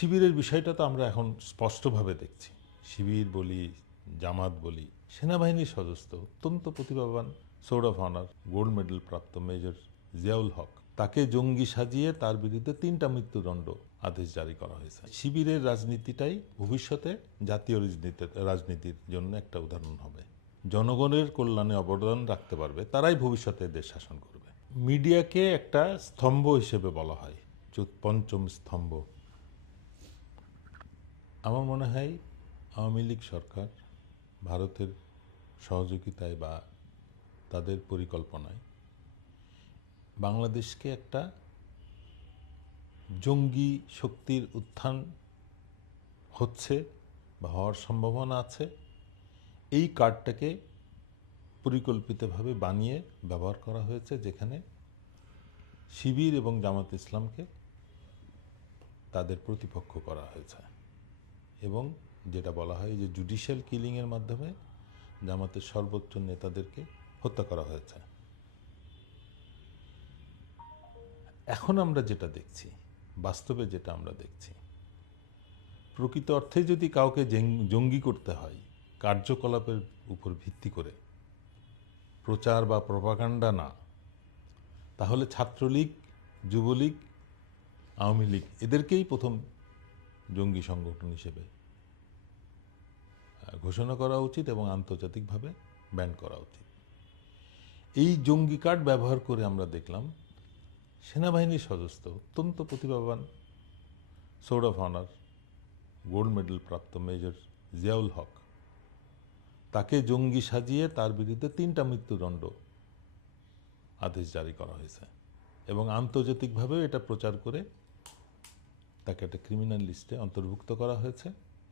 শিবিরের বিষয়টা তো আমরা এখন স্পষ্টভাবে দেখছি। শিবির বলি, জামাত বলি, সেনাবাহিনীর সদস্য অত্যন্ত প্রতিভাবান sword of honour gold medal প্রাপ্ত মেজর জিয়াউল হক, তাকে জঙ্গি সাজিয়ে তার বিরুদ্ধে 3টা মৃত্যুদণ্ড আদেশ জারি করা হয়েছে। শিবিরের রাজনীতিটাই ভবিষ্যতে জাতীয় রাজনীতির জন্য একটা উদাহরণ হবে। জনগণের কল্যাণে অবদান রাখতে পারবে তারাই ভবিষ্যতে দেশ শাসন করবে। মিডিয়াকে একটা স্তম্ভ হিসেবে বলা হয়, পঞ্চম স্তম্ভ। আমার মনে হয় আওয়ামী লীগ সরকার ভারতের সহযোগিতায় বা তাদের পরিকল্পনায় বাংলাদেশকে একটা জঙ্গি শক্তির উত্থান হচ্ছে বা হওয়ার সম্ভাবনা আছে, এই কার্ডটাকে পরিকল্পিতভাবে বানিয়ে ব্যবহার করা হয়েছে, যেখানে শিবির এবং জামাত ইসলামকে তাদের প্রতিপক্ষ করা হয়েছে এবং যেটা বলা হয় যে জুডিশিয়াল কিলিংয়ের মাধ্যমে জামাতের সর্বোচ্চ নেতাদেরকে হত্যা করা হয়েছে। এখন আমরা যেটা দেখছি, বাস্তবে যেটা আমরা দেখছি, প্রকৃত অর্থে যদি কাউকে জঙ্গি করতে হয় কার্যকলাপের উপর ভিত্তি করে, প্রচার বা প্রপাগান্ডা না, তাহলে ছাত্রলীগ, যুবলীগ, আওয়ামী লীগ এদেরকেই প্রথম জঙ্গি সংগঠন হিসেবে ঘোষণা করা উচিত এবং আন্তর্জাতিকভাবে ব্যান করা উচিত। এই জঙ্গি কার্ড ব্যবহার করে আমরা দেখলাম সেনাবাহিনীর সদস্য অত্যন্ত প্রতিভাবান sword of honour gold medal প্রাপ্ত মেজর জিয়াউল হক, তাকে জঙ্গি সাজিয়ে তার বিরুদ্ধে 3টা মৃত্যুদণ্ড আদেশ জারি করা হয়েছে এবং আন্তর্জাতিকভাবেও এটা প্রচার করে তাকে একটা ক্রিমিনাল লিস্টে অন্তর্ভুক্ত করা হয়েছে।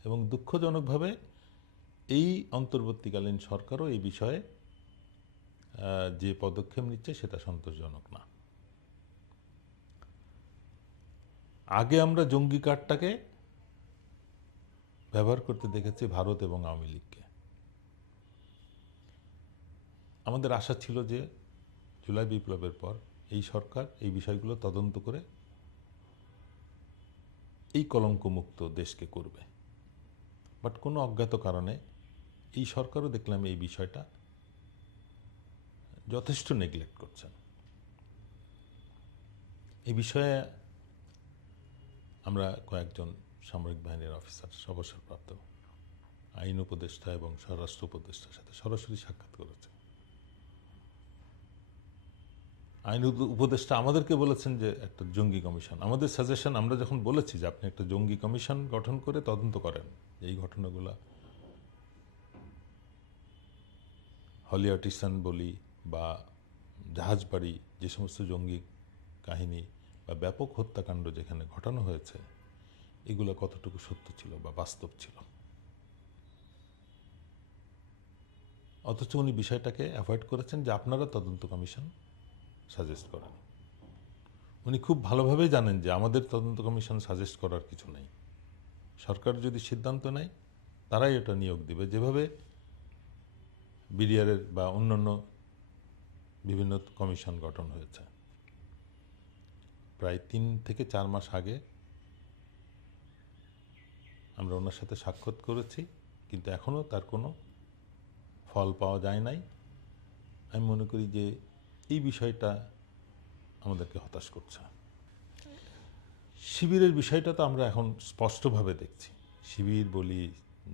এবং দুঃখজনকভাবে এই অন্তর্বর্তীকালীন সরকারও এই বিষয়ে যে পদক্ষেপ নিচ্ছে সেটা সন্তোষজনক না। আগে আমরা জঙ্গি কার্ডটাকে ব্যবহার করতে দেখেছি ভারত এবং আওয়ামী লীগকে। আমাদের আশা ছিল যে জুলাই বিপ্লবের পর এই সরকার এই বিষয়গুলো তদন্ত করে এই কলঙ্কমুক্ত দেশকে করবে, বাট কোনো অজ্ঞাত কারণে এই সরকারও দেখলাম এই বিষয়টা যথেষ্ট নেগলেক্ট করছেন। এই বিষয়ে আমরা কয়েকজন সামরিক বাহিনীর অফিসার, অবসরপ্রাপ্ত আইন উপদেষ্টা এবং স্বরাষ্ট্র উপদেষ্টার সাথে সরাসরি সাক্ষাৎ করেছে। আইন উপদেষ্টা আমাদেরকে বলেছেন যে একটা জঙ্গি কমিশন, আমাদের সাজেশন, আমরা যখন বলেছি যে আপনি একটা জঙ্গি কমিশন গঠন করে তদন্ত করেন এই ঘটনাগুলো, হলি আর্টিসান বলি বা জাহাজবাড়ি, যে সমস্ত জঙ্গি কাহিনী বা ব্যাপক হত্যাকাণ্ড যেখানে ঘটানো হয়েছে, এগুলো কতটুকু সত্য ছিল বা বাস্তব ছিল। অথচ উনি বিষয়টাকে অ্যাভয়েড করেছেন যে আপনারা তদন্ত কমিশন সাজেস্ট করেন। উনি খুব ভালোভাবে জানেন যে আমাদের তদন্ত কমিশন সাজেস্ট করার কিছু নেই। সরকার যদি সিদ্ধান্ত নেয় তারাই এটা নিয়োগ দিবে, যেভাবে বিডিআরের বা অন্যান্য বিভিন্ন কমিশন গঠন হয়েছে। প্রায় 3 থেকে 4 মাস আগে আমরা ওনার সাথে সাক্ষাৎ করেছি, কিন্তু এখনও তার কোনো ফল পাওয়া যায় নাই। আমি মনে করি যে এই বিষয়টা আমাদেরকে হতাশ করছে। শিবিরের বিষয়টা তো আমরা এখন স্পষ্টভাবে দেখছি। শিবির বলি,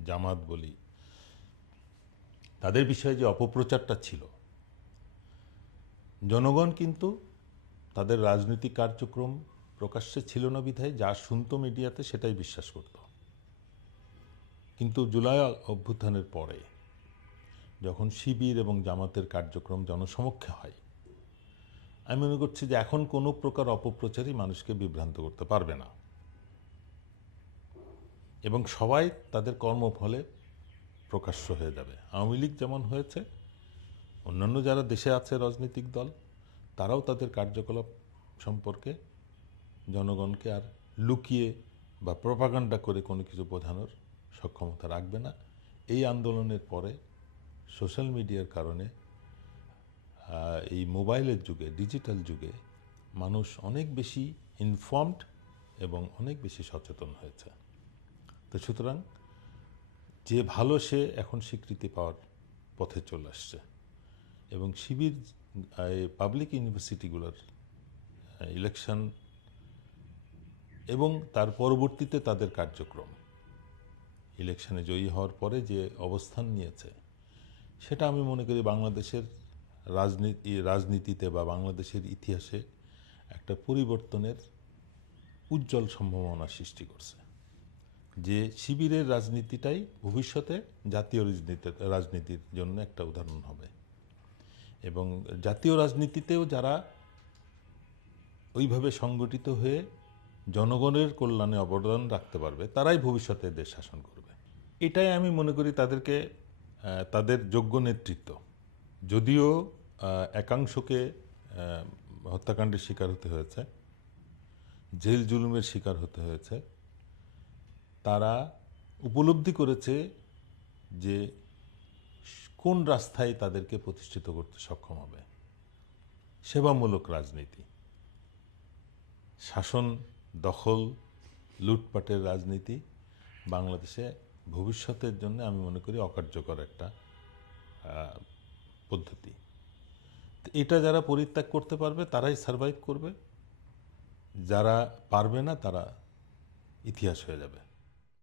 জামাত বলি, তাদের বিষয়ে যে অপপ্রচারটা ছিল, জনগণ কিন্তু তাদের রাজনৈতিক কার্যক্রম প্রকাশ্যে ছিল না বিধায় যা শুনতো মিডিয়াতে সেটাই বিশ্বাস করত। কিন্তু জুলাই অভ্যুত্থানের পরে যখন শিবির এবং জামাতের কার্যক্রম জনসমক্ষে হয়, আমি মনে করছি যে এখন কোনো প্রকার অপপ্রচারই মানুষকে বিভ্রান্ত করতে পারবে না এবং সবাই তাদের কর্মফলে প্রকাশ্য হয়ে যাবে। আওয়ামী লীগ যেমন হয়েছে, অন্যান্য যারা দেশে আছে রাজনৈতিক দল, তারাও তাদের কার্যকলাপ সম্পর্কে জনগণকে আর লুকিয়ে বা প্রপাগান্ডা করে কোনো কিছু বোঝানোর সক্ষমতা রাখবে না। এই আন্দোলনের পরে সোশ্যাল মিডিয়ার কারণে, এই মোবাইলের যুগে, ডিজিটাল যুগে মানুষ অনেক বেশি ইনফর্মড এবং অনেক বেশি সচেতন হয়েছে। তো সুতরাং যে ভালো সে এখন স্বীকৃতি পাওয়ার পথে চলে আসছে এবং শিবির পাবলিক ইউনিভার্সিটিগুলোর ইলেকশন এবং তার পরবর্তীতে তাদের কার্যক্রম, ইলেকশনে জয়ী হওয়ার পরে যে অবস্থান নিয়েছে, সেটা আমি মনে করি বাংলাদেশের রাজনীতিতে বা বাংলাদেশের ইতিহাসে একটা পরিবর্তনের উজ্জ্বল সম্ভাবনা সৃষ্টি করছে। যে শিবিরের রাজনীতিটাই ভবিষ্যতে জাতীয় রাজনীতির জন্য একটা উদাহরণ হবে এবং জাতীয় রাজনীতিতেও যারা ওইভাবে সংগঠিত হয়ে জনগণের কল্যাণে অবদান রাখতে পারবে তারাই ভবিষ্যতে দেশ শাসন করবে। এটাই আমি মনে করি তাদেরকে তাদের যোগ্য নেতৃত্ব, যদিও একাংশকে হত্যাকাণ্ডের শিকার হতে হয়েছে, জেল জুলুমের শিকার হতে হয়েছে, তারা উপলব্ধি করেছে যে কোন রাস্তায় তাদেরকে প্রতিষ্ঠিত করতে সক্ষম হবে। সেবামূলক রাজনীতি, শাসন দখল লুটপাটের রাজনীতি বাংলাদেশে ভবিষ্যতের জন্য আমি মনে করি অকার্যকর একটা পদ্ধতি। এটা যারা পরিত্যাগ করতে পারবে তারাই সারভাইভ করবে, যারা পারবে না তারা ইতিহাস হয়ে যাবে।